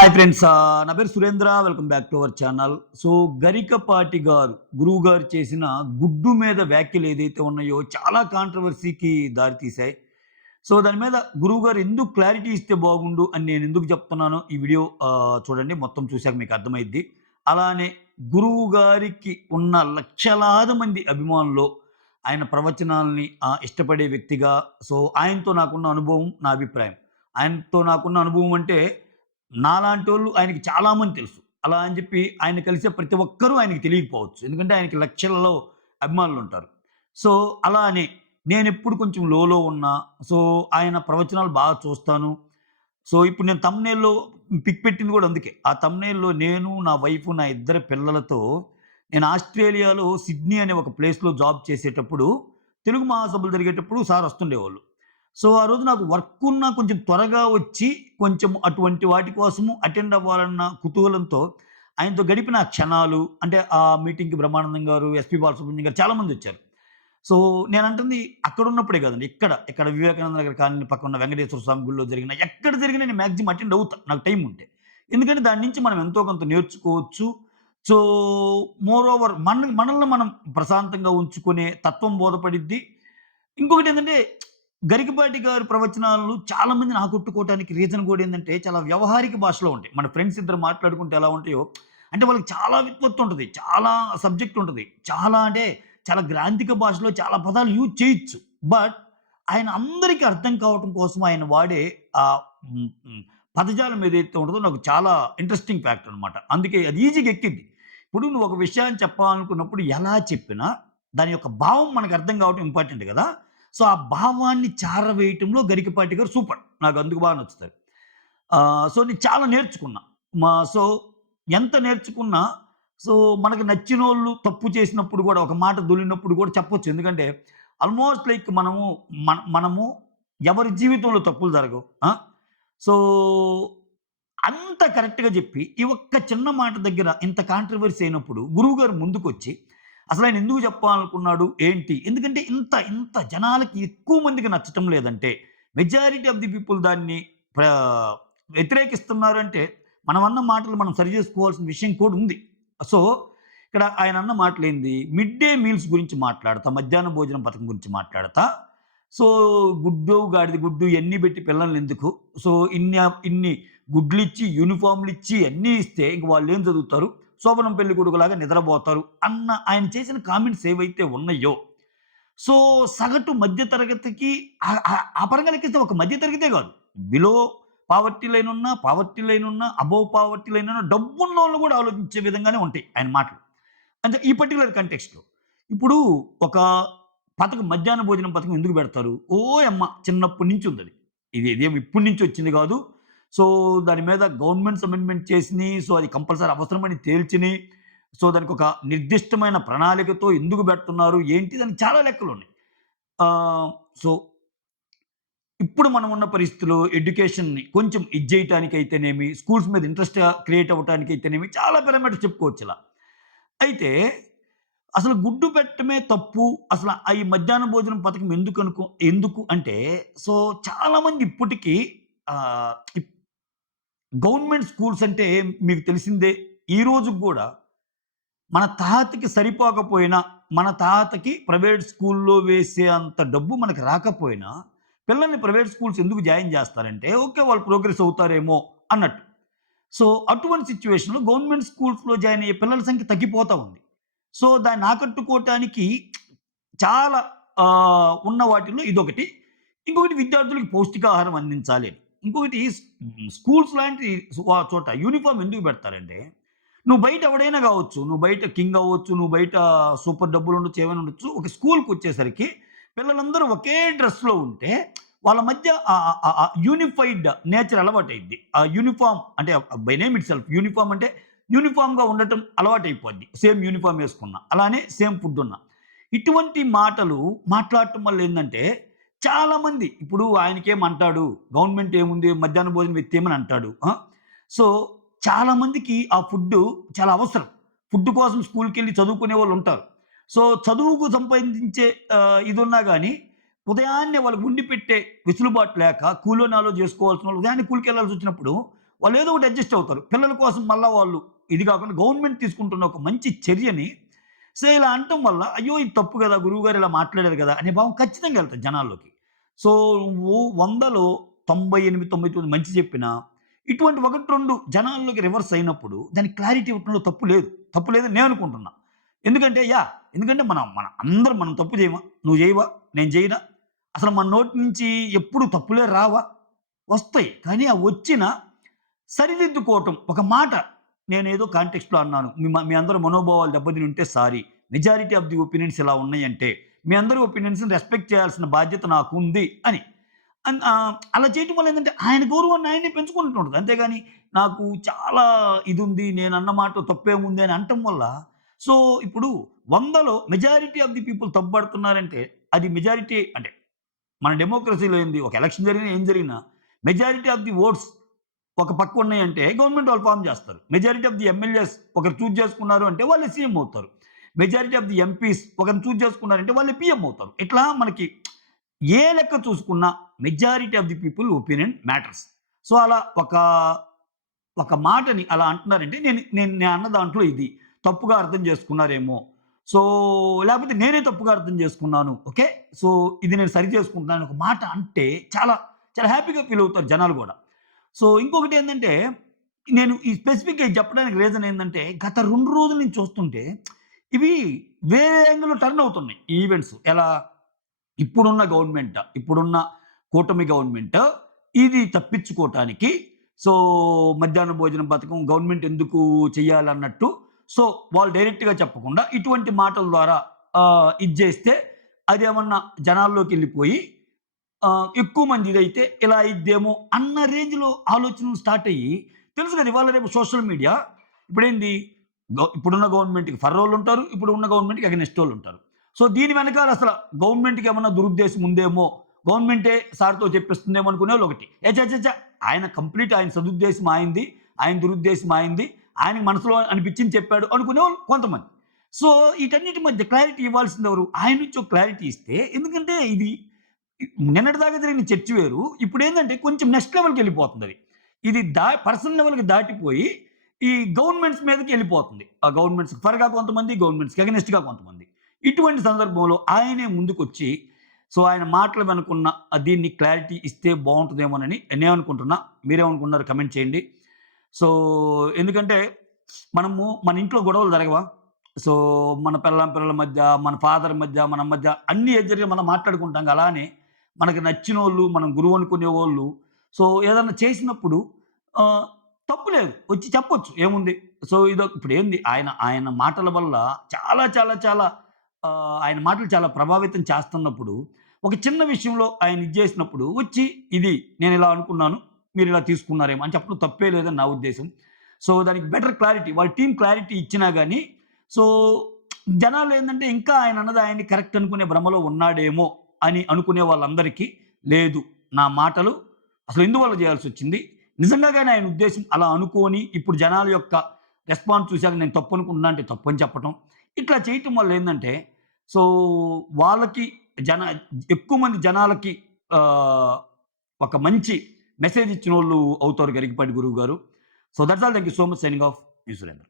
Hi friends. నా పేరు Surendra. Welcome back to our channel. So, Garikapati గారు, గురువు గారు చేసిన గుడ్డు మీద వ్యాఖ్యలు ఏదైతే ఉన్నాయో చాలా కాంట్రవర్సీకి దారితీశాయి. సో, దాని మీద గురువు గారు ఎందుకు క్లారిటీ ఇస్తే బాగుండు అని నేను ఎందుకు చెప్తున్నానో ఈ వీడియో చూడండి. మొత్తం చూసాక మీకు అర్థమైద్ది. అలానే గురువు గారికి ఉన్న లక్షలాది మంది అభిమానుల్లో ఆయన ప్రవచనాల్ని ఇష్టపడే వ్యక్తిగా, సో, ఆయనతో నాకున్న అనుభవం, నా అభిప్రాయం. ఆయనతో నాకున్న అనుభవం అంటే నాలాంటోళ్ళు ఆయనకి చాలామంది తెలుసు. అలా అని చెప్పి ఆయన కలిసే ప్రతి ఒక్కరూ ఆయనకి తెలియకపోవచ్చు. ఎందుకంటే ఆయనకి లక్షలలో అభిమానులుంటారు. సో, అలా అని నేనెప్పుడు కొంచెం లోలో ఉన్నా, సో, ఆయన ప్రవచనాలు బాగా చూస్తాను. సో, ఇప్పుడు నేను థంబ్‌నెయిల్‌లో పిక్ పెట్టింది గూడా అందుకే. ఆ థంబ్‌నెయిల్‌లో నేను, నా వైఫ్, నా ఇద్దరి పిల్లలతో నేను ఆస్ట్రేలియాలో సిడ్నీ అనే ఒక ప్లేస్‌లో జాబ్ చేసేటప్పుడు, తెలుగు మహాసభలు జరిగేటప్పుడు సార్ వస్తుండేవాళ్ళు. సో, ఆ రోజు నాకు వర్కున్నా కొంచెం త్వరగా వచ్చి, కొంచెం అటువంటి వాటి కోసము అటెండ్ అవ్వాలన్న కుతూహలంతో ఆయనతో గడిపిన ఆ క్షణాలు, అంటే ఆ మీటింగ్‌కి బ్రహ్మానందం గారు, ఎస్‌పి బాలసుబ్రహ్మణ్యం గారు చాలామందొచ్చారు. సో, నేనంటుంది అక్కడున్నప్పుడే కాదండి. ఇక్కడ వివేకానంద నగర్ కాలనీ పక్కన ఉన్న వెంకటేశ్వర స్వామి గుడిలో జరిగిన, ఎక్కడ జరిగినా నేను మాక్సిమం అటెండ్ అవుతా నాకు టైం ఉంటే. ఎందుకంటే దాని నుంచి మనం ఎంతో కొంత నేర్చుకోవచ్చు. సో, మోర్ ఓవర్ మనల్ని మనం ప్రశాంతంగా ఉంచుకునే తత్వం బోధపడిద్ది. ఇంకొకటేంటంటే, గరికపాటి గారి ప్రవచనాలు చాలా మందిని ఆకట్టుకోవటానికి రీజన్ కూడా ఏందంటే, చాలా వ్యవహారిక భాషలో ఉంటాయి. మన ఫ్రెండ్స్ ఇద్దరు మాట్లాడుకుంటే ఎలా ఉంటాయో, అంటే వాళ్ళకి చాలా విద్వత్తు ఉంటది. చాలా సబ్జెక్ట్ ఉంటది. చాలా గ్రాంథిక భాషలో చాలా పదాలు యూజ్ చేయొచ్చు. బట్ ఆయన అందరికి అర్థం కావటం కోసం ఆయన వాడే ఆహ్, హ్మ్, హ్మ్, పదజాలం ఏదైతే ఉంటదో నాకు చాలా ఇంట్రెస్టింగ్ ఫ్యాక్టర్ అనమాట. అందుకే అది ఈజీగా ఎక్కిద్ది. ఇప్పుడు నువ్వు ఒక విషయాన్ని చెప్పాలనుకున్నప్పుడు ఎలా చెప్పినా దాని యొక్క భావం మనకు అర్థం కావటం ఇంపార్టెంట్ గదా! సో, ఆ భావాన్ని చారవేయటంలో గరికపాటి గారు సూపర్. నాకు అందుకు బాగా నచ్చుతారు. సో, నేను చాలా నేర్చుకున్నా. సో, ఎంత నేర్చుకున్నా, సో, మనకు నచ్చినోళ్ళు తప్పు చేసినప్పుడు గూడా, ఒక మాట దొర్లినప్పుడు గూడా చెప్పొచ్చు. ఎందుకంటే, ఆల్మోస్ట్ లైక్ మనము ఎవరి జీవితంలో తప్పులు జరగవు. సో, అంత కరెక్ట్‌గా జెప్పి, ఈ ఒక్క చిన్న మాట దగ్గర ఇంత కాంట్రోవర్సీ అయినప్పుడు గురువుగారు ముందుకొచ్చి, అసలాయన ఎందుకు చెప్పాలనుకున్నాడు? ఏంటి? ఎందుకంటే ఇంత జనాలకి ఎక్కువ మందికి నచ్చటం లేదంటే, మెజారిటీ ఆఫ్ ది పీపుల్ దాన్ని ప్ర వ్యతిరేకిస్తున్నారంటే, మనమన్న మాటలు మనం సరి జేసుకోవాల్సిన విషయం కూడా ఉంది. సో, ఇక్కడ ఆయన అన్న మాటలేంది? మిడ్ డే మీల్స్ గురించి మాట్లాడతా, మధ్యాహ్న భోజనం పథకం గురించి మాట్లాడతా, సో, గుడ్డు, గాడిద గుడ్డు ఇయన్నీ బెట్టి పిల్లలనెందుకు? సో, ఇన్ని గుడ్లిచ్చి, యూనిఫార్మ్‌లిచ్చి అన్నీ ఇస్తే ఇంక వాళ్ళేం చదువుతారు? శోభనం పెళ్లి కొడుకులాగా నిద్రబోతారు అన్న ఆయన చేసిన కామెంట్స్ ఏవైతే ఉన్నాయో, సో, సగటు మధ్య తరగతికి ఆ పరంగా లెక్కిస్తే ఒక మధ్య తరగతే గాదు. బిలో పావర్టీ లైన్ ఉన్న, అబోవ్ పావర్టీ లైన్ ఉన్న డబ్బున్నోళ్ళు గూడా ఆలోచించే విధంగానే ఉంటాయి ఆయన మాటలు. అంటే ఈ పర్టిక్యులర్ కంటెక్స్ట్‌లో. ఇప్పుడు ఒక మధ్యాహ్న భోజనం పథకం ఎందుకు పెడతారు? ఓయమ్మ! చిన్నప్పటి నుంచి ఉందది. ఇదేమి ఇప్పటి నుంచి వచ్చింది గాదు. సో, దాని మీద గవర్నమెంట్స్ అమెండ్‌మెంట్ చేసినియి. సో, అది కంపల్సరీ అవసరమని తేల్చినియి. సో, దానికొక నిర్దిష్టమైన ప్రణాళికతో ఎందుకు పెడుతున్నారు? ఏంటి? దానికి చాలా లెక్కలున్నాయి. సో, ఇప్పుడు మనం ఉన్న పరిస్థితిలో ఎడ్యుకేషన్‌ని కొంచెం ఇది జేయటానికైతేనేమి, స్కూల్స్ మీద ఇంట్రెస్ట్ క్రియేట్ అవ్వటానికైతేనేమి చాలా పారామీటర్స్ చెప్పుకోవచ్చిలా. అయితే అసలు గుడ్డు పెట్టడమే తప్పు. అసల ఈ మధ్యాహ్న భోజనం పథకం ఎందుకు అంటే, సో, చాలామంది ఇప్పటికి ఆహ్, ఇప్ గవర్నమెంట్ స్కూల్స్ అంటే మీకు తెలిసిందే. ఈ రోజుకి గూడా మన తాతకి సరిపోకపోయినా, మన తాతకి ప్రైవేట్ స్కూల్‌లో వేసే అంత డబ్బు మనకు రాకపోయినా, పిల్లల్ని ప్రైవేట్ స్కూల్స్ ఎందుకు జాయిన్ జేస్తారంటే, ఓకే. వాళ్ళు ప్రోగ్రెస్ అవుతారేమో అన్నట్టు. సో, అటువంటి సిట్యుయేషన్‌లో గవర్నమెంట్ స్కూల్స్‌లో జాయిన్ అయ్యే పిల్లల సంఖ్య తగ్గిపోతా ఉంది. సో, దాన్ని ఆకట్టుకోవటానికి చాలా ఉన్న వాటిల్లో ఇదొకటి. ఇంకొకటి విద్యార్థులకి పౌష్టికాహారం అందించాలి అని. ఇంకొకటి స్కూల్స్ లాంటి చోట యూనిఫార్మ్ ఎందుకు పెడతారంటే, నువ్వు బయట ఎవడైనా గావచ్చు. నువ్వు బయట కింగ్ అవ్వచ్చు. నువ్వు బయట సూపర్ డబ్బులుండొచ్చు. ఏమైనా ఉండొచ్చు. ఒక స్కూల్‌కొచ్చేసరికి పిల్లలందరూ ఒకే డ్రెస్‌లో ఉంటే వాళ్ళ మధ్య యూనిఫైడ్ నేచర్ అలవాటయిద్ది. ఆ యూనిఫార్మ్ అంటే బై నేమ్ ఇట్‌సెల్ఫ్ యూనిఫార్మ్ అంటే యూనిఫార్మ్‌గా ఉండటం అలవాటయిపోద్ది. Same uniform యేసుకున్నా. అలానే సేమ్ ఫుడ్డున్నా. ఇటువంటి మాటలు మాట్లాడటం వల్ల ఏందంటే, చాలామంది ఇప్పుడు ఆయనకేమంటాడు, గవర్నమెంట్ ఏముంది మధ్యాహ్న భోజనం ఎత్తేయమని అంటాడు. సో, చాలామందికి ఆ ఫుడ్డు చాలా అవసరం. ఫుడ్ కోసం స్కూల్‌కెళ్ళి చదువుకునేవాళ్ళుంటారు. సో, చదువుకు సంపాదించే ఇదున్నా గాని, ఉదయాన్నే వాళ్ళకి వండి పెట్టే వెసులుబాటు లేక కూలో నాలో జేసుకోవాల్సినోళ్ళు ఉదయాన్నే కూలికెళ్ళాల్సొచ్చినప్పుడు, వాళ్ళు ఏదో ఒకటి అడ్జస్ట్ అవుతారు. పిల్లల కోసం మళ్ళా వాళ్ళు ఇది కాకుండా గవర్నమెంట్ తీసుకుంటున్న ఒక మంచి చర్యని సో, ఇలా అనటం వల్ల అయ్యో! ఇది తప్పు గదా! గురువుగారు ఇలా మాట్లాడారు గదా! అనే భావం ఖచ్చితంగా ఎళ్తది జనాల్లోకి. సో, నువ్వు 100లో 98, 99 మంచి చెప్పినా, ఇటువంటి 1, 2 జనాల్లోకి రివర్స్ అయినప్పుడు దానికి క్లారిటీ ఇవ్వటంలో తప్పు లేదు. తప్పు లేదని నేను అనుకుంటున్నా. ఎందుకంటే ఎందుకంటే మనం తప్పు చేయమా? నువ్వు చేయవా? నేను చేయనా? అసలు మన నోటి నుంచి ఎప్పుడు తప్పులే రావా? వస్తాయి. కానీ ఆ వచ్చిన సరిదిద్దుకోవటం. ఒక మాట నేనేదో కాంటెక్స్ట్‌లో అన్నాను. మీ అందరి మనోభావాలు దెబ్బతిని ఉంటే sorry. Majority of the opinions ఇలా ఉన్నాయంటే, మీ అందరి ఒపీనియన్స్‌ని రెస్పెక్ట్ చేయాల్సిన బాధ్యత నాకుంది అని. అలా చేయటం వల్ల ఏందంటే, ఆయన గౌరవాన్ని ఆయనే పెంచుకుంటూ ఉంటది. అంతేగాని నాకు చాలా ఇదుంది. నేనన్న మాటలో తప్పేముంది అని అనటం వల్ల సో, ఇప్పుడు 100లో మెజారిటీ ఆఫ్ ది పీపుల్ తప్పుపడుతున్నారంటే, అది మెజారిటీ అంటే మన డెమోక్రసీలో ఏంది ఒక ఎలక్షన్ జరిగినా, ఏం జరిగినా మెజారిటీ ఆఫ్ ది ఓట్స్ ఒక పక్క ఉన్నాయంటే గవర్నమెంట్ వాళ్ళు ఫార్మ్ చేస్తారు. మెజారిటీ ఆఫ్ ది ఎమ్మెల్యేస్ ఒకరు చూజ్ చేసుకున్నారు అంటే వాళ్ళే సీఎం అవుతారు. మెజారిటీ ఆఫ్ ది ఎంపీస్ ఒకరిని చూజ్ చేసుకున్నారంటే వాళ్ళే పీఎం అవుతారు. ఇట్లా మనకి ఏ లెక్క చూసుకున్నా majority of the people opinion matters. So, అలా ఒక మాటని అలా అంటున్నారంటే నేను నేను నేను అన్న దాంట్లో ఇది తప్పుగా అర్థం చేసుకున్నారేమో. సో, లేకపోతే నేనే తప్పుగా అర్థం చేసుకున్నాను. ఓకే. సో, ఇది నేను సరి చేసుకుంటున్నాను ఒక మాట అంటే చాలా చాలా హ్యాపీగా ఫీల్ అవుతారు జనాలు గూడా. సో, ఇంకొకటేందంటే, నేను ఈ స్పెసిఫిక్‌గా ఇది చెప్పడానికి రీజన్ ఏందంటే, గత 2 రోజుల నుంచి చూస్తుంటే, ఇవి వేరే యాంగిల్‌లో టర్న్ అవుతున్నాయి. ఈ ఈవెంట్స్. ఎలా? ఇప్పుడున్న కూటమి గవర్నమెంట్ ఇది తప్పించుకోవటానికి సో, మధ్యాహ్న భోజన పథకం గవర్నమెంట్ ఎందుకు చేయాలన్నట్టు సో, వాళ్ళు డైరెక్ట్‌గా చెప్పకుండా ఇటువంటి మాటల ద్వారా ఇది జేస్తే అదేమన్నా జనాల్లోకెళ్ళిపోయి ఎక్కువ మంది ఇదైతే ఇలా అయిద్దేమో అన్న రేంజ్‌లో ఆలోచనలు స్టార్ట్ అయ్యి, తెలుసు కదా! ఇవాళ రేపు సోషల్ మీడియా ఇప్పుడేంది ఇప్పుడున్న గవర్నమెంట్‌కి ఫర్రోళ్ళుంటారు. ఇప్పుడున్న గవర్నమెంట్‌కి అగైనెస్టోళ్ళుంటారు. సో, దీని వెనకాల అసల గవర్నమెంట్‌కి ఏమన్నా దురుద్దేశం ఉందేమో, గవర్నమెంటే సార్‌తో చెప్పిస్తుందేమో అనుకునేవాళ్ళు ఒకటి. ఏ ఛ! ఛ! ఛ! ఆయన సదుద్దేశం ఆయనది. ఆయన దురుద్దేశం ఆయనది. ఆయనకి మనసులో అనిపించింది చెప్పాడు అనుకునేవాళ్ళు కొంతమంది. సో, ఈటన్నిటి మధ్య క్లారిటీ ఇవ్వాల్సిందెవరు? ఆయన నుంచి ఒక క్లారిటీ ఇస్తే ఎందుకంటే ఇది నిన్నటిదాకా జరిగిన చర్చ వేరు. ఇప్పుడేందంటే కొంచెం నెక్స్ట్ లెవెల్‌కెళ్ళిపోతుందది. ఇది పర్సనల్ లెవెల్‌కి దాటిపోయి ఈ గవర్నమెంట్స్ మీదకెళ్ళిపోతుంది. ఆ గవర్నమెంట్స్ ఫర్‌గా కొంతమంది, గవర్నమెంట్స్‌కి అగైనెస్ట్‌గా కొంతమంది. ఇటువంటి సందర్భంలో ఆయనే ముందుకొచ్చి సో, ఆయన మాటలు వెనకున్న దీన్ని క్లారిటీ ఇస్తే బావుంటదేమోనని నేననుకుంటున్నా. మీరేమనుకుంటున్నారో కామెంట్ చేయండి. సో, ఎందుకంటే మన ఇంట్లో గొడవలు జరగవా? సో, మన పిల్లల మధ్య, మన ఫాదర్ మధ్య, మన మధ్య అన్నీ ఏది జరిగినా మనం మాట్లాడుకుంటాం. అలానే మనకు నచ్చినోళ్ళు, మనం గురువు అనుకునేవోళ్ళు సో, ఏదన్నా చేసినప్పుడు ఆహ్, తప్పు లేదు. వచ్చి చెప్పొచ్చు. ఏముంది? సో, ఇప్పుడేంది ఆయన మాటల వల్ల చాలా చాలా చాలా ఆయన మాటలు చాలా ప్రభావితం చేస్తున్నప్పుడు, ఒక చిన్న విషయంలో ఆయన ఇది జేసినప్పుడు వచ్చి ఇది నేనిలా అనుకున్నాను. మీరిలా తీసుకున్నారేమో అని చెప్పడం తప్పే లేదని నా ఉద్దేశం. సో, దానికి బెటర్ క్లారిటీ వాళ్ళ టీమ్ క్లారిటీ ఇచ్చినా గాని సో, జనాలేందంటే ఇంకా ఆయనన్నది ఆయన్ని కరెక్ట్ అనుకునే భ్రమలో ఉన్నాడేమో అని అనుకునే వాళ్ళందరికీ లేదు. నా మాటలు అసలు ఎందువల్ల జేయాల్సొచ్చింది? నిజంగా గాని ఆయన ఉద్దేశ్యం అలా అనుకోని ఇప్పుడు జనాల యొక్క రెస్పాన్స్ చూసాక నేను తప్పనుకుంటున్నా అంటే తప్పని చెప్పటం. ఇట్లా చేయటం వల్ల ఏందంటే సో, వాళ్ళకి జన ఎక్కువ మంది జనాలకి ఆహ్, ఒక మంచి మెసేజ్ ఇచ్చినోళ్ళు అవుతారు గరికపాటి గురువు గారు. So, that's all. Thank you so much. Signing off. Me Surendra.